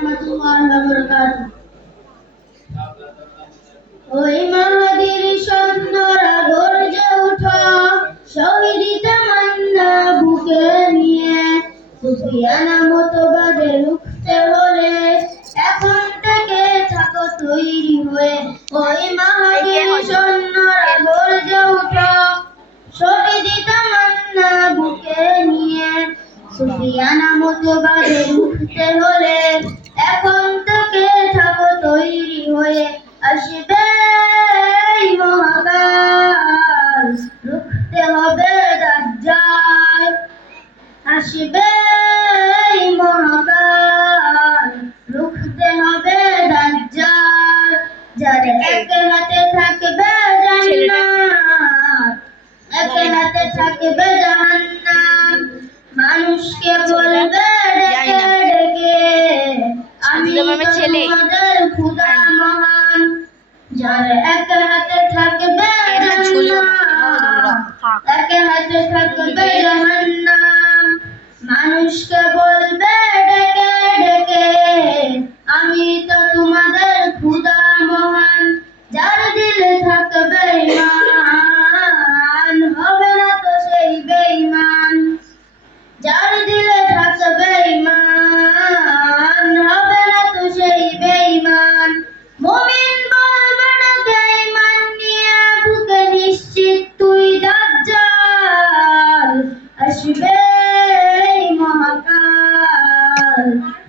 রাহমাতুল্লাহি ওয়া বারাকাতুহু। ওই মাহাদির সন্ধ্যরা গর্জে উঠা, শহীদি তামান্না বুকে নিয়ে, সুফিয়ানা মতবাদে রুখতে হলে এখন থেকে থাকো তৈরি হয়ে। ওই মাহাদির সন্ধ্যরা গর্জে উঠা, শহীদি তামান্না বুকে নিয়ে, সুফিয়ানা মতবাদে রুখতে হলে এখন থেকে থাকো তৈরি হয়ে। আসবে মহাকাল, রুখতে হবে দাজ্জাল। আসবে মহাকাল, রুখতে হবে দাজ্জাল। যার এক হাতে থাকবে জান্নাত, এক হাতে থাকবে জাহান্নাম। মানুষকে বলবে ডেকে ডেকে, আমি তো তোমাদের খোদা মহান। যার এক হাতে থাকবে জান্নাত, এক হাতে থাকবে জাহান্নাম। মানুষকে বলবে ডেকে ডেকে, আমি তো তোমাদের খোদা মহান। যার দিলে থাকবে ঈমান, হবে না তো সেই বেঈমান। যার দিলে থাকবে ঈমান, হবে না তো সেই বেঈমান। মুমিন বলবে ডেকে ঈমান নিয়ে, বুকে নিশ্চিত তুই দাজ্জাল। আসবে মহাকাল,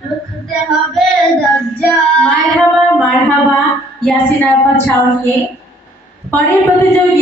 রুখতে হবে দাজ্জাল। মারহাবা মারহাবা ইয়াসিন আরাফাত শাওনকে। পরের প্রতিযোগী